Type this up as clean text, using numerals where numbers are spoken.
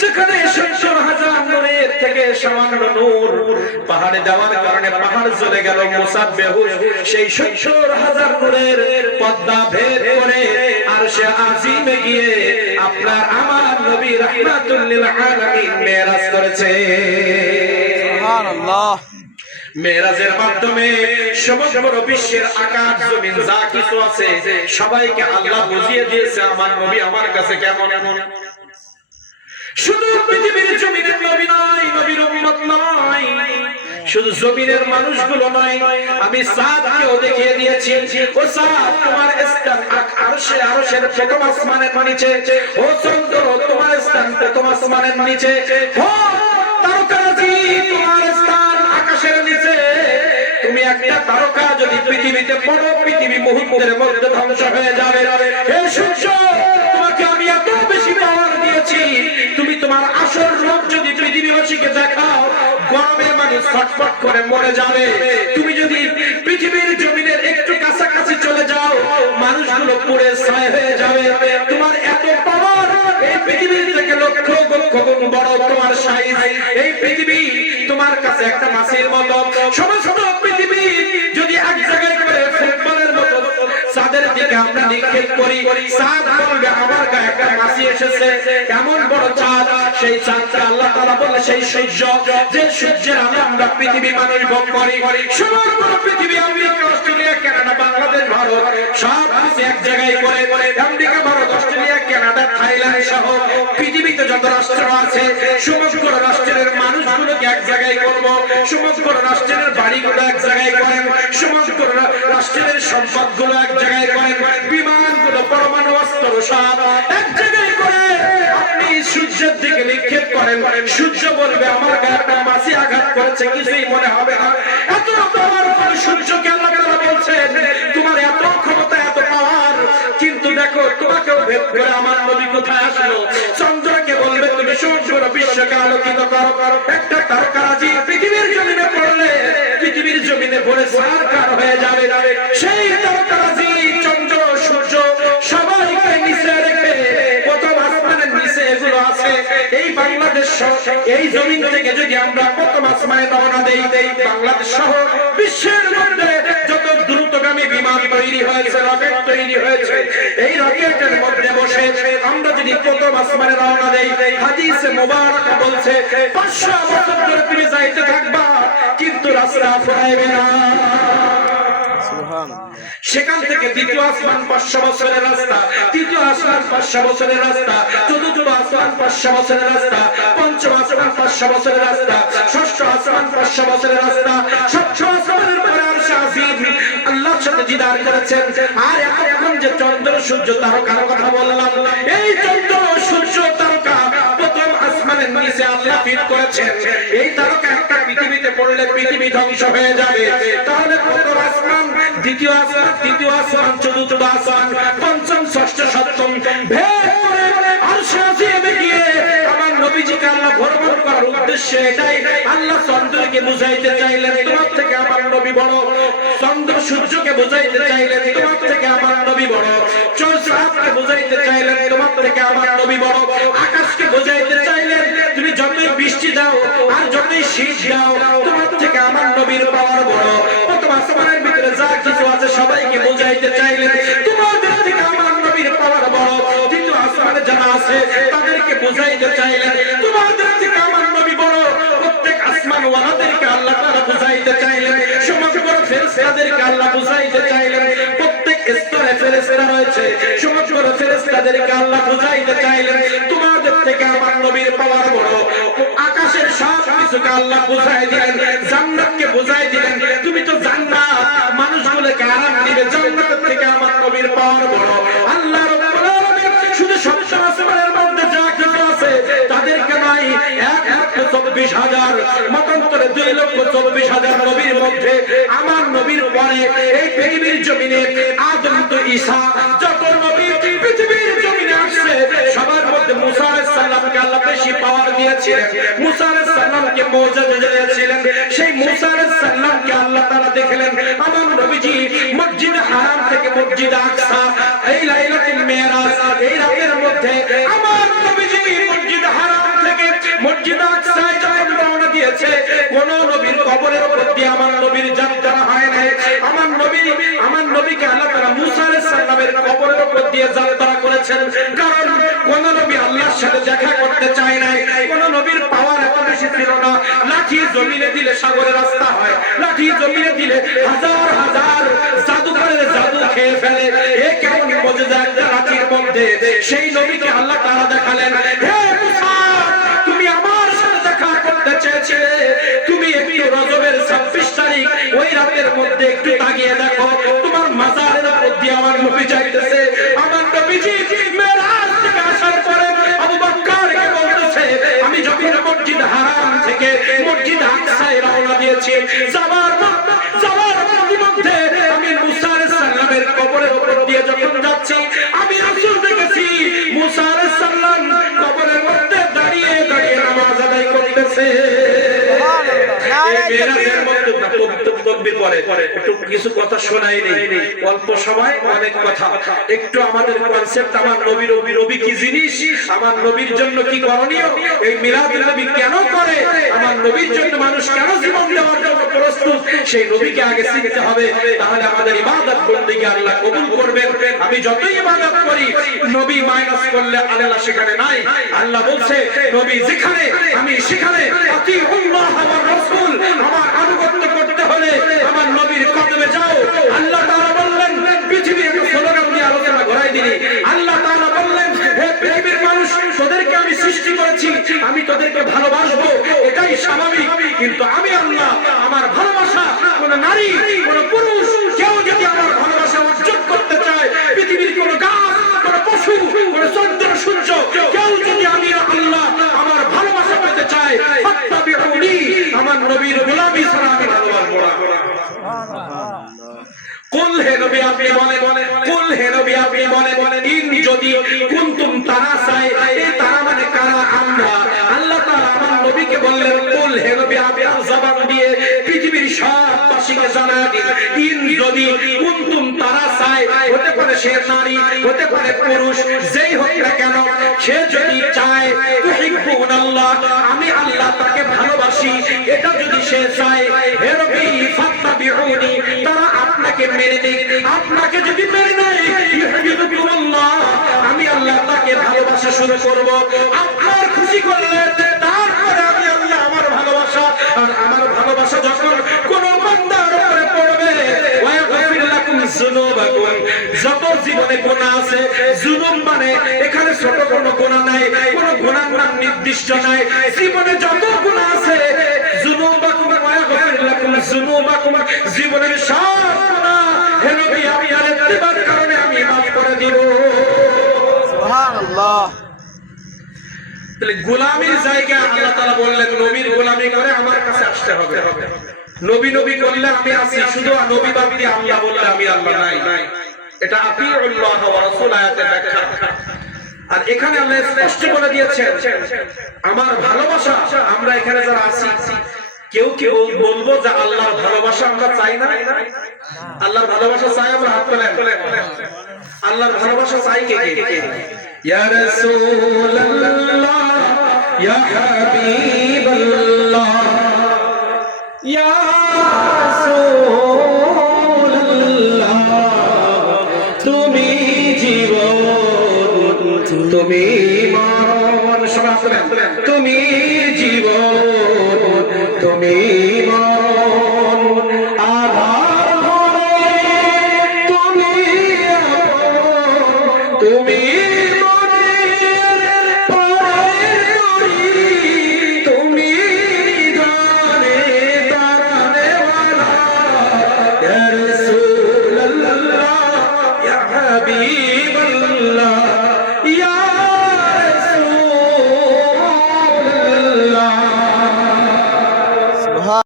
যেখানে 70,000 নূরের থেকে সামান্য নূর পাহাড়ে দেওয়ার কারণে পাহাড় জ্বলে গেল, মুসা বেহুশ। সেই 70,000 নূরের পর্দা ভেদ করে আরশে আজিমে গিয়ে আপনার আমার নবী রাহমাতুল লিল আলামিন মেরাজ করেছে। সুবহানাল্লাহ। মেরাজের মাধ্যমে সমগ্র বিশ্বের আকাশ জমিন যা কিছু আছে সবাইকে আল্লাহ বুঝিয়ে দিয়েছে আমার নবী আমার কাছে কেমন। শুধু পৃথিবীর জমিনের নবী নয়, নবীর উম্মত নয়, শুধু জমিনের মানুষগুলো নয়, আমি সাদকেও দেখিয়ে দিয়েছি। ও সাদ, তোমার স্থান আরশের প্রথম আসমানের নিচে। ও চন্দ্র, তোমার স্থান প্রথম আসমানের নিচে। ও তারকারাজি, তোমার স্থান আকাশের নিচে। তুমি একটা তারকা যদি পৃথিবীতে পড়ো, পৃথিবী মুহূর্তের মধ্যে ধ্বংস হয়ে যাবে। হে সূর্য, তোমাকে আমি এত বেশি পাওয়ার দিয়েছি, তুমি তোমার আসল রূপ যদি পৃথিবীবাসীকে দেখাও, গরমে মানুষ ছটফট করে মরে যাবে। তুমি যদি পৃথিবীর জমিনের একটু কাছাকাছি চলে যাও, মানুষগুলো পুড়ে ছাই হয়ে যাবে। তোমার এত পাওয়ার, এই পৃথিবীর থেকে লক্ষ লক্ষ গুণ বড় তোমার সাইজ। এই পৃথিবী তোমার কাছে একটা মাছির মতো। সমস্ত পৃথিবী যদি এক জায়গায় করে ফুটবলের মতো চাঁদের দিকে আমরা নিক্ষেপ করি, চাঁদ বলবে আমার গায়ে একটা মাছি এসেছে। এমন বড় চাঁদ, সেই চাঁদকে আল্লাহ তাআলা বলে সেই সূর্য, যে সূর্যের আলো আমরা পৃথিবী মানুষ ভোগ করি। সমগ্র পৃথিবী, America, Australia, Canada, Bangladesh, Bharat সব কিছু এক জায়গায় করে America, Bharat, Australia, Canada, Thailand সহ পৃথিবীতে যত রাষ্ট্র আছে সমগ্র রাষ্ট্রের মানুষগুলোকে এক জায়গায় করব। সমগ্র রাষ্ট্রের বাড়িগুলো এক জায়গায় করেন, সমগ্র রাষ্ট্রের সম্পদগুলো এক জায়গায় করেন, বিমানগুলো, পরমাণু অস্ত্র সব এক জায়গায় করে আপনি সূর্যের দিকে নিক্ষেপ করেন। সূর্য বলবে আমার গায়ে একটা মাছি আঘাত করেছে, কিছুই মনে হবে না। এত পাওয়ারফুল সূর্যকে আল্লাহ তাআলা বলছেন তোমার এত ক্ষমতা, এত পাওয়ার, কিন্তু দেখো তোমাকেও ভেদ করে আমার নবী কোথায় আসলো। চন্দ্রকে বলবে তুমি সমগ্র বিশ্বকে আলোকিত করো। একটা তারকারাজি পৃথিবীর জমিনে পড়লে পৃথিবীর জমিনে পড়ে সারকার হয়ে যাবে। সেই তারকারাজি চন্দ্র, সূর্য সবাইকে নিচে রেখে প্রথম আসমানের নিচে এগুলো আছে। এই বাংলাদেশ এই জমিন থেকে যদি আমরা প্রথম আসমানে রওনা দেই, বাংলাদেশ সহ বিশ্বের মধ্যে যত দ্রুতগামী বিমান তৈরি হয়েছে, রকেট তৈরি হয়েছে, এই রকেটের মধ্যে বসে আমরা যদি প্রথম আসমানে রওনা দেই, হাদিসে মুবারক বলছে 500 বছর ধরে তুমি যাইতে থাকবা কিন্তু রাস্তা ফুরাইবে না। সেখান থেকে দ্বিতীয় আসমান 500 বছরের রাস্তা, তৃতীয় আসমান 500 বছরের রাস্তা, চতুর্থ আসমান 500 বছরের রাস্তা, পঞ্চম আসমান 500 বছরের রাস্তা, ষষ্ঠ আসমান 500 বছরের রাস্তা, সপ্তম আসমানের পরে আরশে আজিম আল্লাহর সাথে দিদার করেছেন। আর এখন যে চন্দ্র, সূর্য, তারকার কথা বললাম, এই চন্দ্র, সূর্য, তারকা প্রথম আসমানের নিচে আল্লাহ ফিট করেছেন। এই তারকা একটা পৃথিবীতে পড়লে পৃথিবী ধ্বংস হয়ে যাবে। তাহলে প্রথম আসমান, দ্বিতীয় আসমান, তৃতীয় আসমান, চতুর্থ আসমান, পঞ্চম, ষষ্ঠ, সপ্তম ভেদ করে আরশে আজিমে গিয়ে আমার নবীজিকে আল্লাহ ভ্রমণ করার উদ্দেশ্য এটাই। আল্লাহ চন্দ্রকে বুঝাইতে চাইলেন তোমার থেকে আমার নবী বড়, চন্দ্র সূর্যকে বুঝাইতে চাইলেন তোমার থেকে আমার নবী বড়, চাঁদকে বুঝাইতে চাইলেন তোমার থেকে আমার নবী বড়, আকাশকে বুঝাইতে চাইলেন তুমি যতই বৃষ্টি দাও আর যতই শীত দাও তোমার থেকে আমার নবীর পাওয়ার বড়। প্রথম আসমানের ভিতরে যা কিছু আছে সবাইকে বুঝাইতে চাইলেন তোমাদের থেকে আমার নবীর পাওয়ার বড়। দ্বিতীয় আসমানে যারা আছে তাদেরকে বুঝাইতে চাইলেন তোমাদের থেকে আমার নবী বড়। প্রত্যেক আসমান ওয়ালাদেরকে আল্লাহ তাআলা বুঝাইতে চাইলেন, সমগ্র ফেরেশতাদেরকে আল্লাহ বুঝাইতে চাইলেন। প্রত্যেক স্তরে ফেরেশতা রয়েছে, সমগ্র ফেরেশতাদেরকে আল্লাহ বুঝাইতে চাইলেন তোমাদের থেকে আমার নবীর পাওয়ার বড়। আকাশের সব কিছুকে আল্লাহ বুঝাই দিলেন, জান্নাতকে বুঝাই দিলেন তুমি তো জান্নাত, মানুষগুলোকে আরাম দিবে, জান্নাতের থেকে আমার নবীর পাওয়ার বড়। আল্লাহ রাব্বুল আলামিন শুধু সপ্তম আসমানের মধ্যে যা কিছু আছে তাদেরকে নয়, 1,24,000 মতান্তরে 2,24,000 নবীর মধ্যে আমার নবীর পরে এই পৃথিবীর জমিনে আদম তো ঈসা যত নবী পৃথিবীর জমিনে আসছে সবার মধ্যে মুসা আলাইহিস সালামকে আল্লাহ বেশি পাওয়ার দিয়েছিলেন। মুসা আলাইহিস সালামকে মুজিজা দিয়েছিলেন। সেই মুসা আলাইহিস সালামকে আল্লাহ তাআলা দেখলেন আমার নবীজি মসজিদে হারাম থেকে মসজিদে আকসা, এই লাইলাতুল মেরাজ, এই রাতের মধ্যে আমার নবীজি মসজিদে হারাম উপর দিয়ে যাত্রা করেছেন, কারণ কোন নবী আল্লাহর সাথে দেখা করতে চায় নাই, কোন নবীর পাওয়ার এত বেশি ছিল না। লাঠি জমিনে দিলে সাগরে রাস্তা হয়, লাঠি জমিনে দিলে হাজার হাজার জাদুকরের জাদু খেয়ে ফেলে। এ কেমন মুজিজা একটা লাঠির মধ্যে! সেই নবীকে আল্লাহ তাআলা দেখালেন, হে মুসা, তুমি আমার সাথে দেখা করতে চেয়েছিলে, তুমি একটু রজবের 26 তারিখ ওই রাতের মধ্যে একটু তাকিয়ে দেখো, তোমার মাজারের উপর দিয়ে আমার নবী যাইতেছে। আমার নবীজি মেরাজ থেকে আসার পরে আবু বকরকে বলতেছে, আমি যখন মসজিদ হারাম থেকে মসজিদ আকসায় রওনা দিয়েছি, যাওয়ার মধ্যে আমি মুসা আলাইহিস সালামের কবরের উপর দিয়ে যখন যাচ্ছি, আমি রাসূল দেখেছি মুসা আলাইহিস সালাম কবরের মধ্যে দাঁড়িয়ে দাঁড়িয়ে নামাজ আদায় করতেছে। কিছু কথা শোনাই নেই, অল্প সময় অনেক কথা। একটু আমাদের কনসেপ্ট, আমার নবী নবী কি জিনিস, আমার নবীর জন্য কি করণীয়, এই মিলাদুন নবী কেন করে, আমার নবীর জন্য মানুষ কেন জীবন দেওয়ার জন্য প্রস্তুত, সেই নবীকে আগে শিখতে হবে। তাহলে আমাদের ইবাদত বন্দেগী আল্লাহ কবুল করবেন। আমি যতই ইবাদত করি, নবী মাইনাস করলে আল্লাহ সেখানে নাই। আল্লাহ বলছে, নবী যেখানে আমি সেখানে। আতিউল্লাহ ওয়া রাসূল, আমার আনুগত্য করতে হলে আমার নবীর কদমে যাও। আল্লাহ তাআলা বললেন, পৃথিবীর একটা স্লোগান দিয়ে আলোচনা ঘোরাই দিই। আল্লাহ তাআলা বললেন, হে পৃথিবীর মানুষ, তোদেরকে আমি সৃষ্টি করেছি, আমি তোদেরকে ভালোবাসবো, এটাই স্বাভাবিক। কিন্তু আমি আল্লাহ, আমার ভালোবাসা কোন নারী, কোন পুরুষ, কেউ যদি আমার ভালোবাসা অর্জন করতে চায়, পৃথিবীর কোন গাছ, কোন পশু, কোন চন্দ্র সূর্য, কেউ যদি আমি আল্লাহ আমার ভালোবাসা পেতে চায়, ফাত্তাবিউনি, আমার নবীর গোলামি ছাড়া আমি ভালোবাসবো না। কুল হে নবী আপনি বলেন, কুল হে নবী আপনি বলেন, ইন যদি কুনতুম তারাসাই, এই তারা মানে কারা? আমরা। আল্লাহ তাআলা আমার নবীকে বললেন, কুল হে নবী আপনি জবান দিয়ে পৃথিবীর সব বাসীকে জানায় দিন, ইন যদি কুনতুম তারাসাই, হতে পারে সে নারী, হতে পারে পুরুষ, যেই হোক না কেন, সে যদি চায় তুহিব্বুনাল্লাহ, আমি আল্লাহ তাকে ভালোবাসি, এটা যদি সে চায়, হে নবী ফাত্তাবিউনি, তারা আপনাকে মেনে নিক। আপনাকে যদি মেনে নেয়, ইউহিব্বুকুমুল্লাহ, আমি আল্লাহ তাকে ভালোবাসা শুরু করব। আপনার খুশি করলে তারপরে আমি আল্লাহ আমার ভালোবাসা, আর আমার ভালোবাসা যখন কোন বান্দার উপরে পড়বে, ওয়াগফির লাকুম যুনুবাকুম, যত জীবনে গুনাহ আছে, যুনুব মানে এখানে ছোট কোনো গুনাহ নাই, কোনো গুনাহর নাম নির্দিষ্ট নাই, জীবনে যত গুনাহ আছে, যুনুবাকুম ওয়াগফির লাকুম যুনুবাকুম, জীবনের সব গুনাহ হে নবী আমি আর ইত্তিবার কারণে আমি maaf করে দিব। সুবহানাল্লাহ। তাহলে গোলামির জায়গা আল্লাহ তাআলা বললেন, নবীর গোলামি করে আমার কাছে আসতে হবে। নবী নবী করলে আমি আছি, শুধু নবী বাদ দিয়ে আল্লাহ বললে আমি আল্লাহ নাই। এটা আতিউল্লাহ ওয়া রাসূল আয়াতের ব্যাখ্যা। আর এখানে আল্লাহ স্পষ্ট করে দিয়েছেন, আমার ভালোবাসা, আমরা এখানে যারা আছি, কেউ কি বলবো যে আল্লাহর ভালোবাসা আমরা চাই না? আল্লাহর ভালোবাসা চাই আমরা? হাত তোলেন। আল্লাহর ভালোবাসা চাই কে কে? ইয়া রাসূলুল্লাহ, ইয়া হাবিবাল্লাহ, ইয়া রাসূলুল্লাহ, তুমি জীবন, তুমি মরণ, সবাই বলেন, তুমি জীবন, তুমি মরণ, আধার ঘরে তুমি আপন, তুমি